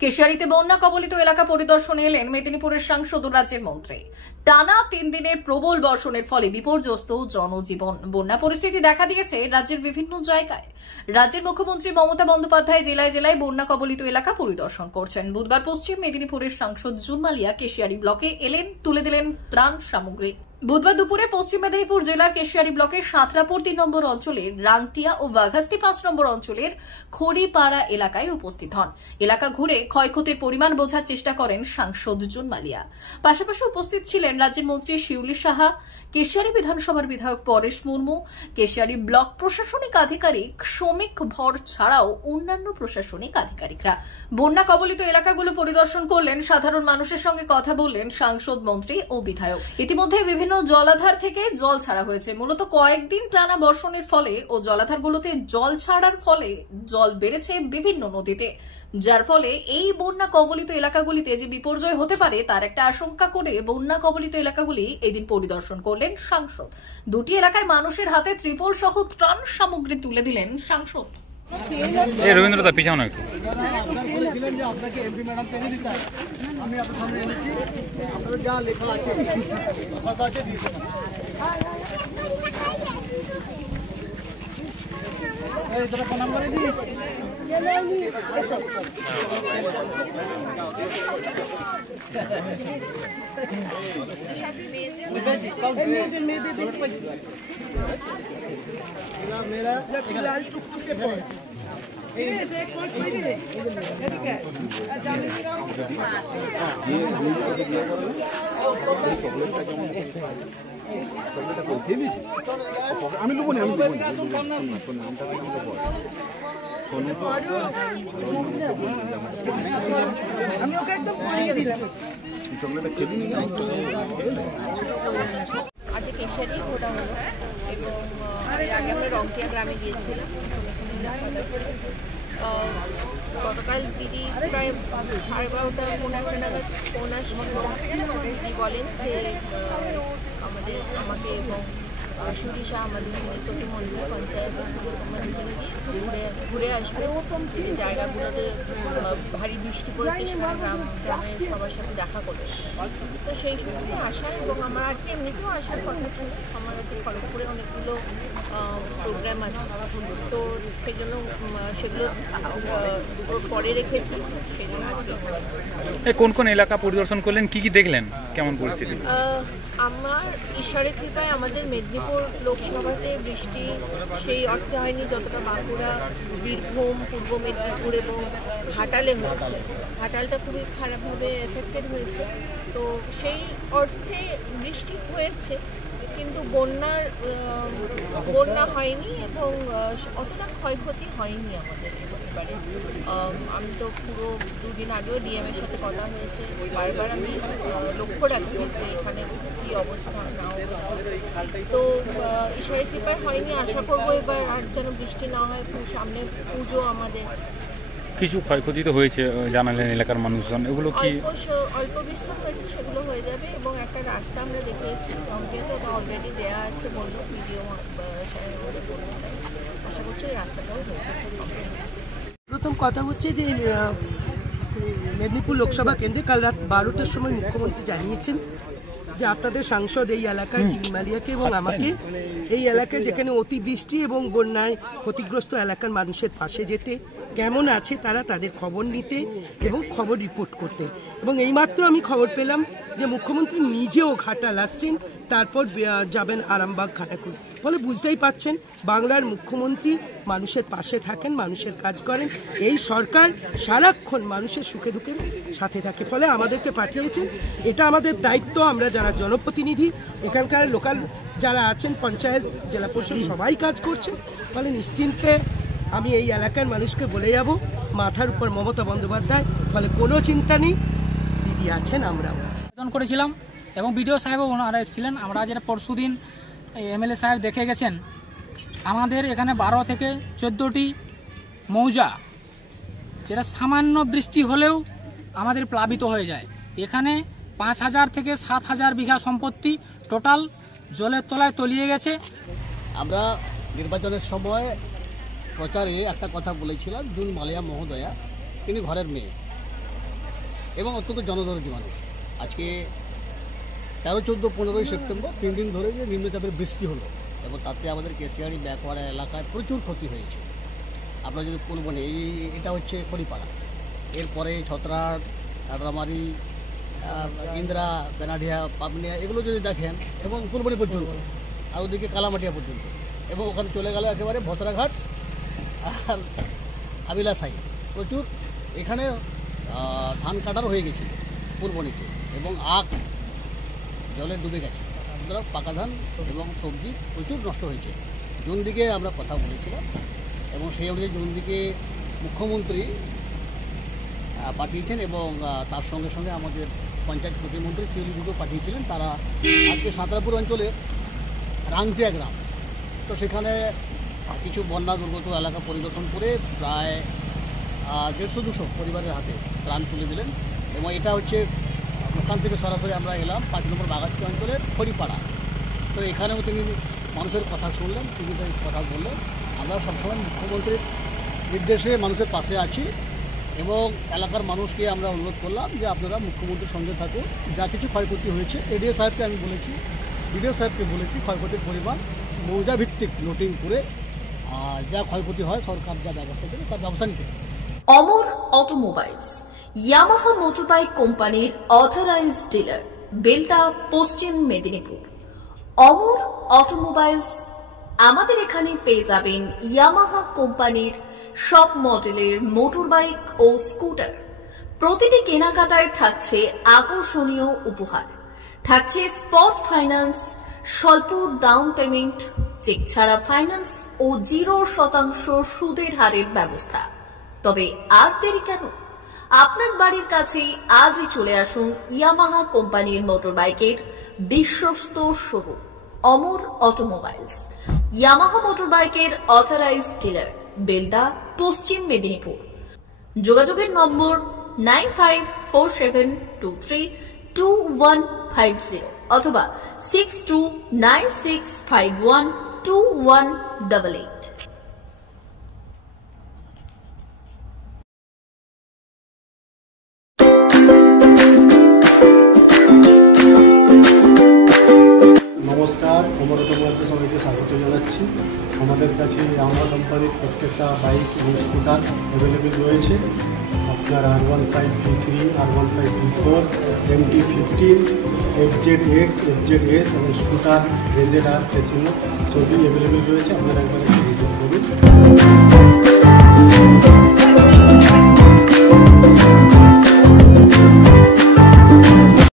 কেশিয়ারিতে বন্যা কবলিত এলাকা পরিদর্শনে এলেন মেদিনীপুরের সাংসদ ও রাজ্যের মন্ত্রী। টানা 3 দিনের প্রবল বর্ষণের ফলে বিপর্যস্ত জনজীবন। বন্যা পরিস্থিতি দেখা দিয়েছে রাজ্যের বিভিন্ন জায়গায়। রাজ্যের মুখ্যমন্ত্রী মমতা বন্দ্যোপাধ্যায় জেলায় জেলায় বন্যা কবলিত এলাকা পরিদর্শন করছেন। বুধবার পশ্চিম মেদিনীপুরের সাংসদ জুন মালিয়া কেশিয়ারি ব্লকে এলেন, তুলে দিলেন ত্রাণ সামগ্রী। বুধবার দুপুরে পশ্চিম মেদিনীপুর জেলার কেশিয়ারি ব্লকের সাঁতরাপুর 3 নম্বর অঞ্চলের রাংটিয়া ও বাঘাস্তি 5 নম্বর অঞ্চলের খড়িপাড়া এলাকায় উপস্থিত হন। এলাকা ঘুরে ক্ষয়ক্ষতির পরিমাণ বোঝার চেষ্টা করেন সাংসদ জুন মালিয়া। পাশাপাশি উপস্থিত ছিলেন রাজ্যের মন্ত্রী শিউলি সাহা, কেশিয়ারি বিধানসভার বিধায়ক পরেশ মুর্মু, কেশিয়ারি ব্লক প্রশাসনিক আধিকারিক শ্রমিক ভর ছাড়াও অন্যান্য প্রশাসনিক আধিকারিকরা। বন্যা কবলিত এলাকাগুলো পরিদর্শন করলেন, সাধারণ মানুষের সঙ্গে কথা বললেন সাংসদ, মন্ত্রী ও বিধায়ক। ইতিমধ্যে বিভিন্ন জলাধার থেকে জল ছাড়া হয়েছে। মূলত কয়েকদিন টানা বর্ষণের ফলে ও জলাধারগুলোতে জল ছাড়ার ফলে জল বেড়েছে বিভিন্ন নদীতে, যার ফলে এই বন্যা কবলিত এলাকাগুলিতে যে বিপর্যয় হতে পারে তার একটা আশঙ্কা করে বন্যা কবলিত এলাকাগুলি এদিন পরিদর্শন করলেন সাংসদ। দুটি এলাকায় মানুষের হাতে ত্রিপল সহ ত্রাণ সামগ্রী তুলে দিলেন সাংসদ। রবীন্দ্রদা পিছাও না একটু। मेरा फिलहाल टुकटुक के फोन ये देख कोई नहीं है ठीक है जाने नहीं रहा हूं ये प्रॉब्लमটা কেমন প্রবলেমটা কই দিবি আমি লোক নেই নামটা আমি ওকে একদম পড়িয়ে দিলাম চকলেটটা খেলি না আজ কেশিয়ারি ঘোরা হলো এবং আগে আমরা রংটিয়া গ্রামে গিয়েছিলাম। গতকাল দিদি প্রায় 12:30 1:30 নাগাদ ফোন আসলো। দিদি বলেন যে আমাকে এবং সুরিশা আমাদের প্রতিমন্ত্রী পঞ্চায়েত গিয়ে ঘুরে আসবে। যে জায়গাগুলোতে ভারী বৃষ্টি পড়েছে সেখানে গ্রামের সবার সাথে দেখা করবে। তো সেই সময় আসা এবং আমার আজকে এমনিতেও আসার কথা ছিল। আমার হয়তো খড়গপুরে অনেকগুলো প্রোগ্রাম আছে, তো সেই জন্য সেগুলো পরে রেখেছি। সেই জন্য আজকে কোন কোন এলাকা পরিদর্শন করলেন, কি কি দেখলেন, কেমন পরিস্থিতি? আমার ঈশ্বরের কৃপায় আমাদের মেদিনীপুর লোকসভাতে বৃষ্টি সেই অর্থে হয়নি যতটা বাঁকুড়া, বীরভূম, পূর্ব মেদিনীপুর এবং ঘাটালে হয়েছে। ঘাটালটা খুবই খারাপভাবে এফেক্টেড হয়েছে, তো সেই অর্থে বৃষ্টি হয়েছে কিন্তু বন্যা হয়নি এবং অতটা ক্ষয়ক্ষতি হয়নি আমাদের এবারে। আমি তো পুরো 2 দিন আগেও ডিএমের সাথে কথা হয়েছে, বারবার আমি লক্ষ্য রাখছি যে এখানে কী অবস্থা না অবস্থা। তো ঈশ্বরের কৃপায় হয়নি, আশা করবো এবার আর যেন বৃষ্টি না হয়। সামনে পুজো আমাদের। কিছু ক্ষয়ক্ষতি তো হয়েছে জানালেন এলাকার মানুষজন, এগুলো কি অল্প বিস্তর হয়েছে সেগুলো হয়ে যাবে এবং একটা রাস্তা আমরা দেখিয়েছি রংটিয়াতে, ওটা অলরেডি দেওয়া আছে বললো ভিডিও সাহেব বললো। আশা করছি এই রাস্তাটাও হয়েছে। প্রথম কথা হচ্ছে যে মেদিনীপুর লোকসভা কেন্দ্রে কাল রাত 12টার সময় মুখ্যমন্ত্রী জানিয়েছেন যে আপনাদের সাংসদ এই এলাকায় জুন মালিয়াকে এবং আমাকে এই এলাকায় যেখানে অতিবৃষ্টি এবং বন্যায় ক্ষতিগ্রস্ত এলাকার মানুষের পাশে যেতে, কেমন আছে তারা তাদের খবর নিতে এবং খবর রিপোর্ট করতে। এবং এইমাত্র আমি খবর পেলাম যে মুখ্যমন্ত্রী নিজেও ঘাটাল আসছেন, তারপর যাবেন আরামবাগ খানাকুল। ফলে বুঝতেই পাচ্ছেন বাংলার মুখ্যমন্ত্রী মানুষের পাশে থাকেন, মানুষের কাজ করেন। এই সরকার সারাক্ষণ মানুষের সুখে দুঃখের সাথে থাকে, ফলে আমাদেরকে পাঠিয়েছেন। এটা আমাদের দায়িত্ব। আমরা যারা জনপ্রতিনিধি, এখানকার লোকাল যারা আছেন, পঞ্চায়েত, জেলা পরিষদ সবাই কাজ করছে। ফলে নিশ্চিন্তে আমি এই এলাকার মানুষকে বলে যাব মাথার উপর মমতা বন্দ্যোপাধ্যায়, ফলে কোনো চিন্তা নেই, দিদি আছেন, আমরাও আছি। করেছিলাম এবং বিডিও সাহেবও ওনারা এসেছিলেন। আমরা যেটা পরশুদিন এমএলএ সাহেব দেখে গেছেন, আমাদের এখানে 12 থেকে 14টি মৌজা, যেটা সামান্য বৃষ্টি হলেও আমাদের প্লাবিত হয়ে যায়। এখানে 5000 থেকে 7000 বিঘা সম্পত্তি টোটাল জলের তলায় তলিয়ে গেছে। আমরা নির্বাচনের সময় প্রচারে একটা কথা বলেছিলাম, জুন মালিয়া মহোদয়া তিনি ঘরের মেয়ে, এবং অত্যন্ত জনদরদি মানুষ। আজকে 13, 14, 15ই সেপ্টেম্বর 3 দিন ধরে যে নিম্নচাপের বৃষ্টি হলো এবং তাতে আমাদের কেশিয়ারি ব্যাকওয়ার্ড এলাকায় প্রচুর ক্ষতি হয়েছে। আপনারা যদি ফুলবনে এটা হচ্ছে খড়িপাড়া, এরপরে ছত্রাট, কাদরামারি, ইন্দ্রা, বেনাডিয়া, পাবনিয়া এগুলো যদি দেখেন এবং ফুলবনি পর্যন্ত, আর ওদিকে কালামাটিয়া পর্যন্ত, এবং ওখানে চলে গেলে একেবারে ভসরাঘাট আর আবিলাসাই প্রচুর। এখানে ধান কাটার হয়ে গেছিল ফুলবনিতে এবং আখ জলে ডুবে গেছে, সুতরাং পাকা ধান এবং সবজি প্রচুর নষ্ট হয়েছে। জুন দিকে আমরা কথা বলেছিলাম এবং সেই অনুযায়ী জুন দিকে মুখ্যমন্ত্রী পাঠিয়েছেন এবং তার সঙ্গে সঙ্গে আমাদের পঞ্চায়েত প্রতিমন্ত্রী শিলিগুড়িও পাঠিয়েছিলেন। তারা আজকে সাঁতরাপুর অঞ্চলে রাংটিয়া গ্রাম, তো সেখানে কিছু বন্যা দুর্গত এলাকা পরিদর্শন করে প্রায় 150-200 পরিবারের হাতে ত্রাণ তুলে দিলেন। এবং এটা হচ্ছে ওখান থেকে সরাসরি আমরা এলাম 5 নম্বর বাগাস্তি অঞ্চলের খড়িপাড়া। তো এখানেও তিনি মানুষের কথা শুনলেন, তিনি কথা বললেন। আমরা সবসময় মুখ্যমন্ত্রীর নির্দেশে মানুষের পাশে আছি এবং এলাকার মানুষকে আমরা অনুরোধ করলাম যে আপনারা মুখ্যমন্ত্রীর সঙ্গে থাকুন। যা কিছু ক্ষয়ক্ষতি হয়েছে এডিও সাহেবকে আমি বলেছি, বিডিও সাহেবকে বলেছি ক্ষয়ক্ষতির পরিমাণ মৌজা ভিত্তিক নোটিং করে যা ক্ষয়ক্ষতি হয় সরকার যা ব্যবস্থা দেবে তার ব্যবস্থা নিতে। অমর অটোমোবাইলস, ইয়ামাহা মোটরবাইক কোম্পানির অথরাইজড ডিলার, বেলদা, পশ্চিম মেদিনীপুর। অমর অটোমোবাইলস, আমাদের এখানে পেয়ে যাবেন ইয়ামাহা কোম্পানির সব মডেলের মোটরবাইক ও স্কুটার। প্রতিটি কেনাকাটায় থাকছে আকর্ষণীয় উপহার, থাকছে স্পট ফাইন্যান্স, স্বল্প ডাউন পেমেন্ট, চেক ছাড়া ফাইন্যান্স ও 0% সুদের হারের ব্যবস্থা। তবে আর দেরি কেন? আপনার বাড়ির কাছেই আজই চলে আসুন ইয়ামাহা কোম্পানির মোটরবাইকের বিশ্বস্ত শোরুম অমর অটোমোবাইলস, ইয়ামাহা মোটরবাইকের অথরাইজড ডিলার, বেলদা, পশ্চিম মেদিনীপুর। যোগাযোগের নম্বর 9547232150 অথবা 6296512188। নমস্কার, অমর অটোমোবাইলসে সবাইকে স্বাগত জানাচ্ছি। আমাদের কাছে ইয়ামাহা কোম্পানির প্রত্যেকটা বাইক এবং স্কুটার অ্যাভেলেবেল রয়েছে। আপনার R15 V3, R15 V4, MT-15, FZX, FZS এবং স্কুটার RZR, ফেসিনো সবই অ্যাভেলেবেল রয়েছে। আপনারা একবার ভিজিট করুন।